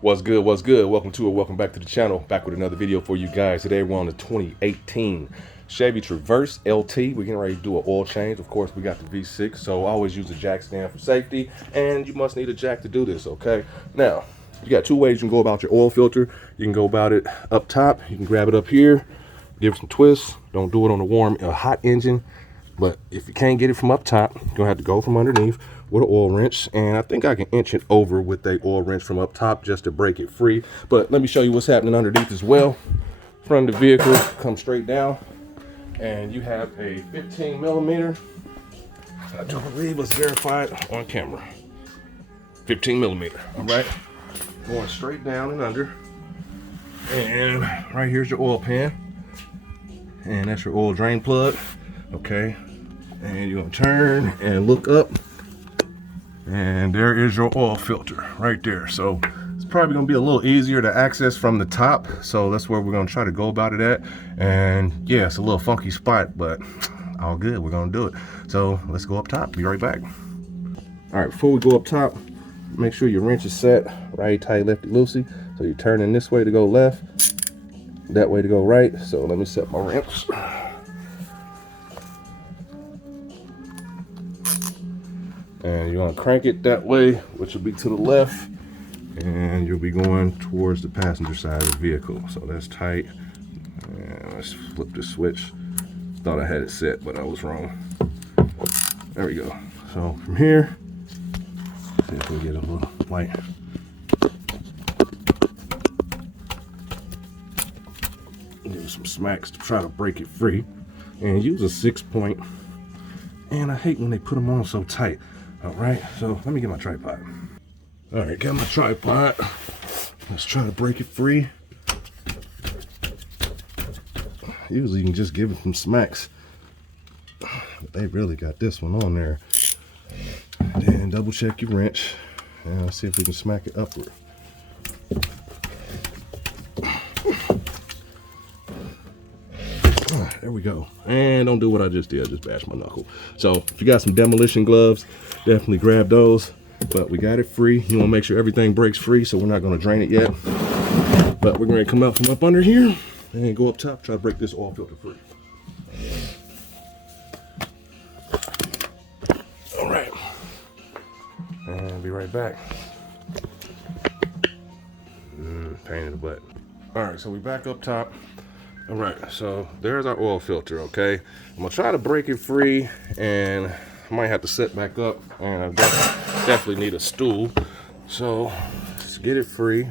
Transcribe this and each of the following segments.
What's good? What's good? Welcome back to the channel. Back with another video for you guys. Today we're on the 2018 Chevy Traverse LT. We're getting ready to do an oil change. Of course, we got the V6, so I always use a jack stand for safety, and you must need a jack to do this, okay? Now, you got two ways you can go about your oil filter. You can go about it up top. You can grab it up here, give it some twists. Don't do it on a hot engine. But if you can't get it from up top, you're gonna have to go from underneath with an oil wrench. And I think I can inch it over with a oil wrench from up top just to break it free. But let me show you what's happening underneath as well. Front of the vehicle comes straight down, and you have a 15 millimeter. I do believe, let's verify it on camera. 15 millimeter, all right? Going straight down and under. And right here's your oil pan. And that's your oil drain plug, okay? And you're gonna turn and look up, and there is your oil filter right there. So it's probably gonna be a little easier to access from the top, so that's where we're gonna try to go about it at. And yeah, it's a little funky spot, but all good, we're gonna do it. So let's go up top, be right back. All right, before we go up top, make sure your wrench is set right, tight, lefty, loosey. So you're turning this way to go left, that way to go right. So let me set my wrench. And you're gonna crank it that way, which will be to the left, and you'll be going towards the passenger side of the vehicle. So that's tight. And let's flip the switch. Thought I had it set, but I was wrong. There we go. So from here, see if we get a little light. Give it some smacks to try to break it free. And use a 6-point. And I hate when they put them on so tight. All right, so let me get my tripod. All right, got my tripod. Let's try to break it free. Usually you can just give it some smacks, but they really got this one on there. Then double check your wrench, and let's see if we can smack it upward. There we go. And don't do what I just did. I just bashed my knuckle. So if you got some demolition gloves, definitely grab those. But we got it free. You want to make sure everything breaks free, so we're not going to drain it yet. But we're going to come out from up under here and go up top, try to break this oil filter free. All right. And be right back. Pain in the butt. All right, so we back up top. All right, so there's our oil filter, okay? I'm gonna try to break it free, and I might have to sit back up, and I definitely need a stool. So let's get it free.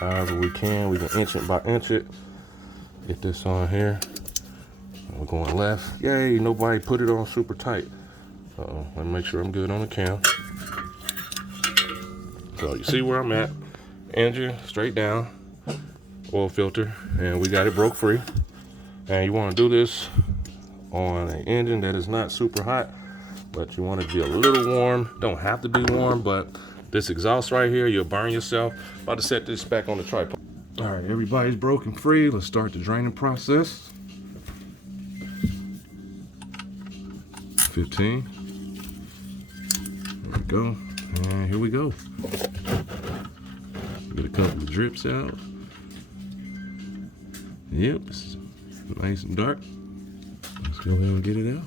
However we can inch it by inch it. Get this on here. We're going left. Yay, nobody put it on super tight. Let me make sure I'm good on the cam. So you see where I'm at. Engine, straight down. Oil filter, and we got it broke free. And you want to do this on an engine that is not super hot, but you want it to be a little warm. Don't have to be warm, but this exhaust right here, you'll burn yourself. About to set this back on the tripod. All right, everybody's broken free. Let's start the draining process. 15. There we go. And here we go. Get a couple of drips out. Yep, it's nice and dark. Let's go ahead and get it out.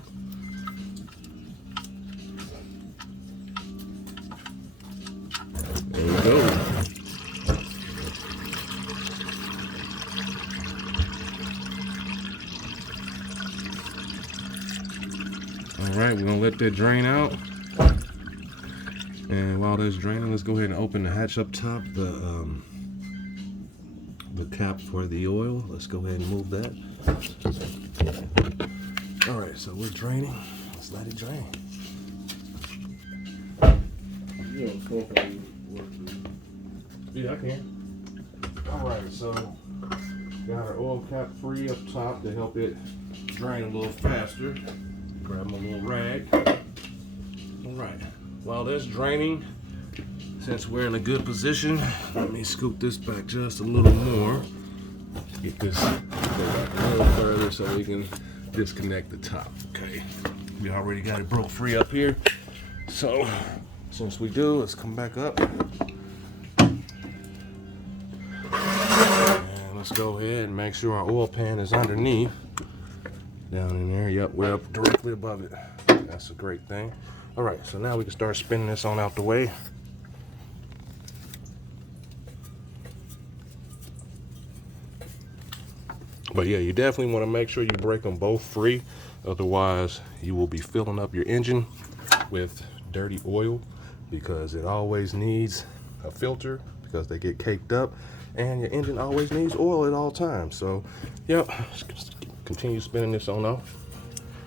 There we go. All right, we're gonna let that drain out. And while that's draining, let's go ahead and open the hatch up top, the cap for the oil. Let's go ahead and move that. All right, so we're draining. Let's let it drain. Yeah, I can. All right, so got our oil cap free up top to help it drain a little faster. Grab my little rag. All right, while that's draining, since we're in a good position, let me scoop this back just a little more. Get this back a little further so we can disconnect the top, okay? We already got it broke free up here. So, since we do, let's come back up. let's go ahead and make sure our oil pan is underneath. Down in there, yep, we're up directly above it. That's a great thing. All right, so now we can start spinning this on out the way. But yeah, you definitely want to make sure you break them both free. Otherwise, you will be filling up your engine with dirty oil, because it always needs a filter because they get caked up, and your engine always needs oil at all times. So, yep, just continue spinning this on off.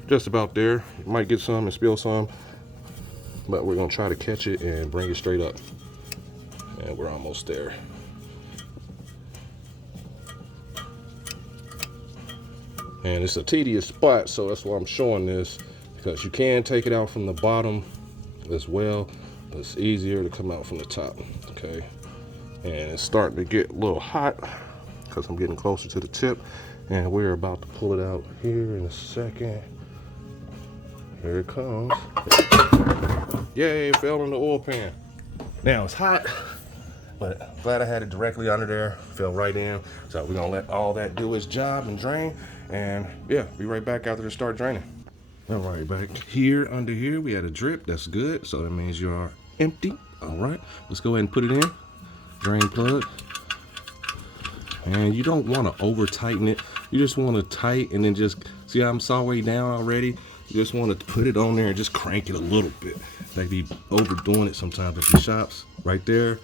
Just about there. You might get some and spill some, but we're going to try to catch it and bring it straight up. And we're almost there. And it's a tedious spot, so that's why I'm showing this, because you can take it out from the bottom as well, but it's easier to come out from the top. Okay, and it's starting to get a little hot because I'm getting closer to the tip, and we're about to pull it out here in a second. Here it comes. Yay, it fell in the oil pan. Now it's hot, but I'm glad I had it directly under there. Fell right in. So we're gonna let all that do its job and drain. And yeah, be right back after it start draining. All right, back here under here, we had a drip. That's good. So that means you are empty. All right, let's go ahead and put it in. Drain plug. And you don't want to over tighten it. You just want to tight and then just, see how I'm saw way down already? You just want to put it on there and just crank it a little bit. They be overdoing it sometimes at the shops. Right there,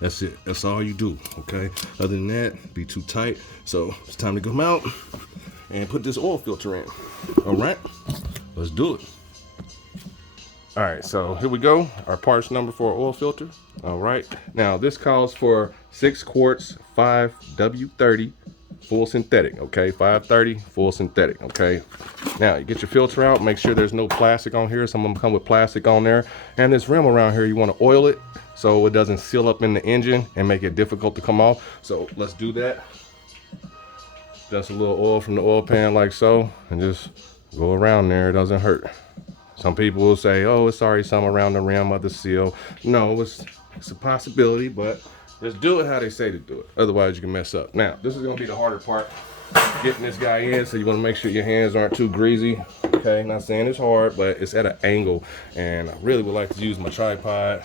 that's it. That's all you do, okay? Other than that, be too tight. So it's time to come out and put this oil filter in. All right, let's do it. All right, so here we go. Our parts number for our oil filter. All right, now this calls for 6 quarts, 5W30 full synthetic, okay? 530 full synthetic, okay? Now you get your filter out, make sure there's no plastic on here. Some of them come with plastic on there. And this rim around here, you want to oil it so it doesn't seal up in the engine and make it difficult to come off. So let's do that. Just a little oil from the oil pan like so, and just go around there. It doesn't hurt. Some people will say, oh, it's already some around the rim of the seal. No, it's a possibility, but just do it how they say to do it. Otherwise, you can mess up. Now, this is going to be the harder part, getting this guy in, so you want to make sure your hands aren't too greasy. Okay, not saying it's hard, but it's at an angle, and I really would like to use my tripod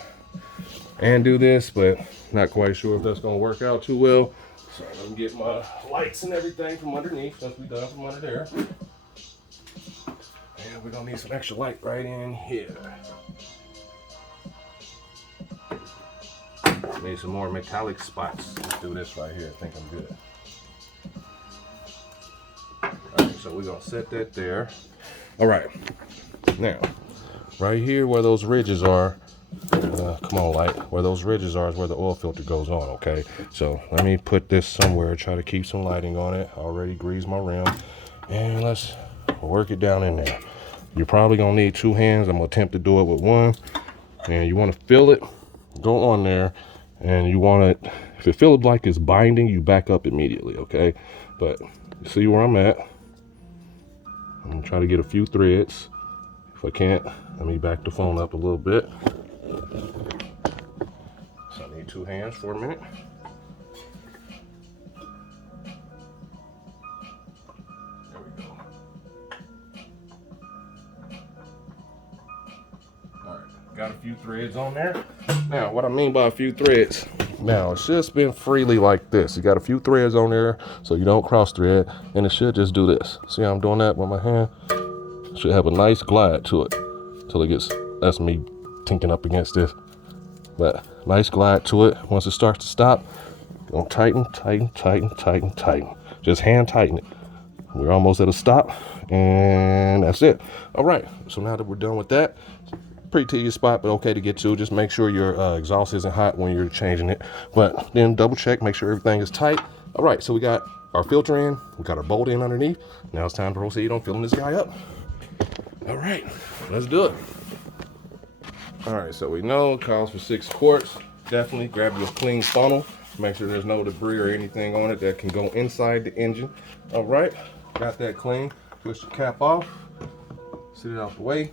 and do this, but not quite sure if that's going to work out too well. So let me get my lights and everything from underneath, since we done from under there. And we're gonna need some extra light right in here. Need some more metallic spots. Let's do this right here. I think I'm good. All right, so we're gonna set that there. All right, now, right here where those ridges are, come on light, where those ridges are is where the oil filter goes on, okay? So let me put this somewhere, try to keep some lighting on it. I already greased my rim, and let's work it down in there. You're probably gonna need 2 hands. I'm gonna attempt to do it with 1. And you wanna feel it, go on there, and you wanna, if it feels like it's binding, you back up immediately, okay? But you see where I'm at. I'm gonna try to get a few threads. If I can't, let me back the phone up a little bit. So I need 2 hands for a minute. There we go. All right, got a few threads on there. Now, what I mean by a few threads, now it should spin freely like this. You got a few threads on there so you don't cross thread, and it should just do this. See how I'm doing that with my hand? It should have a nice glide to it till it gets, that's me tinking up against this. But nice glide to it. Once it starts to stop, you're gonna tighten, tighten, tighten, tighten, tighten. Just hand tighten it. We're almost at a stop, and that's it. All right, so now that we're done with that, pretty tedious spot, but okay to get to. Just make sure your exhaust isn't hot when you're changing it, but then double check, make sure everything is tight. All right, so we got our filter in, we got our bolt in underneath. Now it's time to proceed on filling this guy up. All right, let's do it. All right, so we know it calls for 6 quarts. Definitely grab your clean funnel. Make sure there's no debris or anything on it that can go inside the engine. All right, got that clean. Twist your cap off, sit it out the way.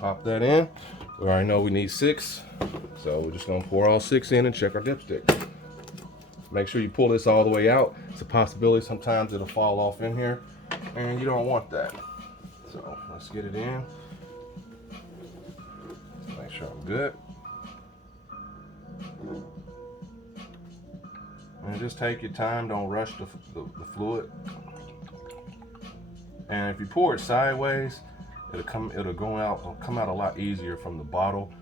Pop that in. We already know we need 6, so we're just gonna pour all 6 in and check our dipstick. make sure you pull this all the way out. It's a possibility sometimes it'll fall off in here, and you don't want that. So let's get it in. Make sure I'm good. And just take your time, don't rush the fluid. And if you pour it sideways, it'll come out a lot easier from the bottle.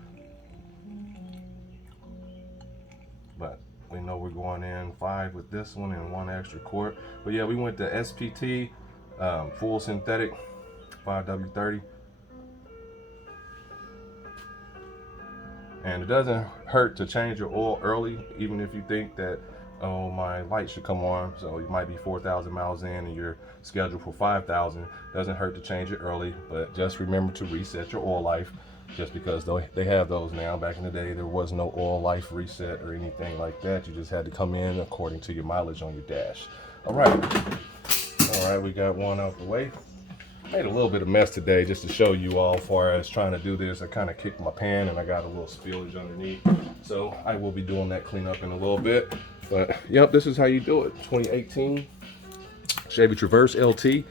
But we know we're going in 5 with this one and 1 extra quart. But yeah, we went to SPT, full synthetic, 5W30. And it doesn't hurt to change your oil early, even if you think that, oh, my light should come on. So you might be 4,000 miles in and you're scheduled for 5,000. Doesn't hurt to change it early, but just remember to reset your oil life. Just because they have those now. Back in the day, there was no oil life reset or anything like that. You just had to come in according to your mileage on your dash. All right, we got one out the way. Made a little bit of mess today just to show you all. As far as trying to do this, I kind of kicked my pan and I got a little spillage underneath. So I will be doing that cleanup in a little bit. But yep, this is how you do it. 2018 Chevy Traverse LT.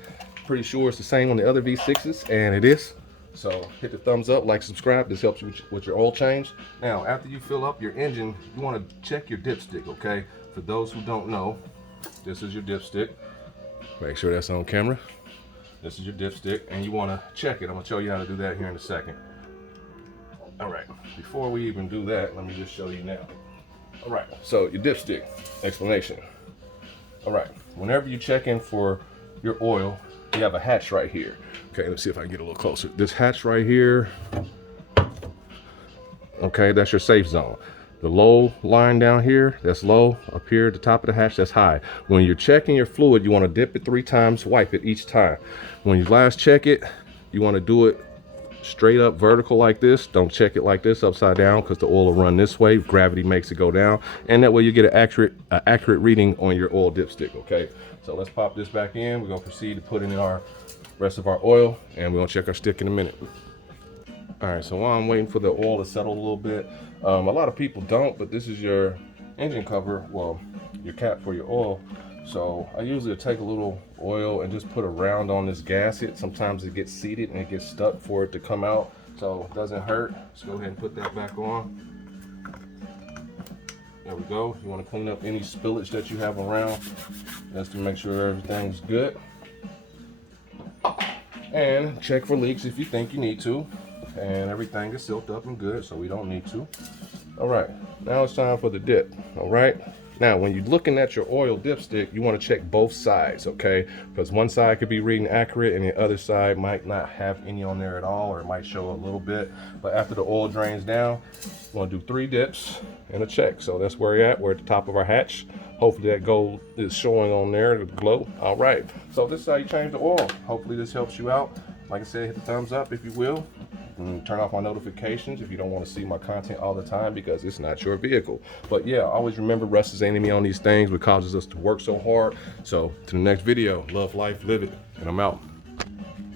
Pretty sure it's the same on the other V6s, and it is. So hit the thumbs up, like, subscribe. This helps you with your oil change. Now, after you fill up your engine, you want to check your dipstick, okay? For those who don't know, this is your dipstick. Make sure that's on camera. This is your dipstick, and you want to check it. I'm going to show you how to do that here in a second. All right, before we even do that, let me just show you now. All right, so your dipstick, explanation. All right, whenever you check in for your oil, you have a hatch right here. Okay, let's see if I can get a little closer. This hatch right here, okay, that's your safe zone. The low line down here, that's low. Up here at the top of the hatch, that's high. When you're checking your fluid, you want to dip it 3 times, wipe it each time. When you last check it, you want to do it straight up vertical like this. Don't check it like this upside down, because the oil will run this way. Gravity makes it go down, and that way you get an accurate reading on your oil dipstick. Okay, so let's pop this back in. We're gonna proceed to put in our rest of our oil, and we're gonna check our stick in a minute. All right, so while I'm waiting for the oil to settle a little bit, a lot of people don't, but this is your engine cover, well, your cap for your oil. So I usually take a little oil and just put a round on this gasket. Sometimes it gets seated and it gets stuck for it to come out, so it doesn't hurt. Let's go ahead and put that back on. There we go. You want to clean up any spillage that you have around, just to make sure everything's good. And check for leaks if you think you need to. And everything is sealed up and good, so we don't need to. All right, now it's time for the dip. All right, now when you're looking at your oil dipstick, you want to check both sides, okay? Because one side could be reading accurate and the other side might not have any on there at all, or it might show a little bit. But after the oil drains down, you want to do 3 dips and a check. So that's where we're at. We're at the top of our hatch. Hopefully that gold is showing on there, the glow. All right, so this is how you change the oil. Hopefully this helps you out. Like I said, hit the thumbs up if you will. And turn off my notifications if you don't want to see my content all the time, because it's not your vehicle. But yeah, always remember, rust is the enemy on these things, what causes us to work so hard. So to the next video, love life, live it, and I'm out.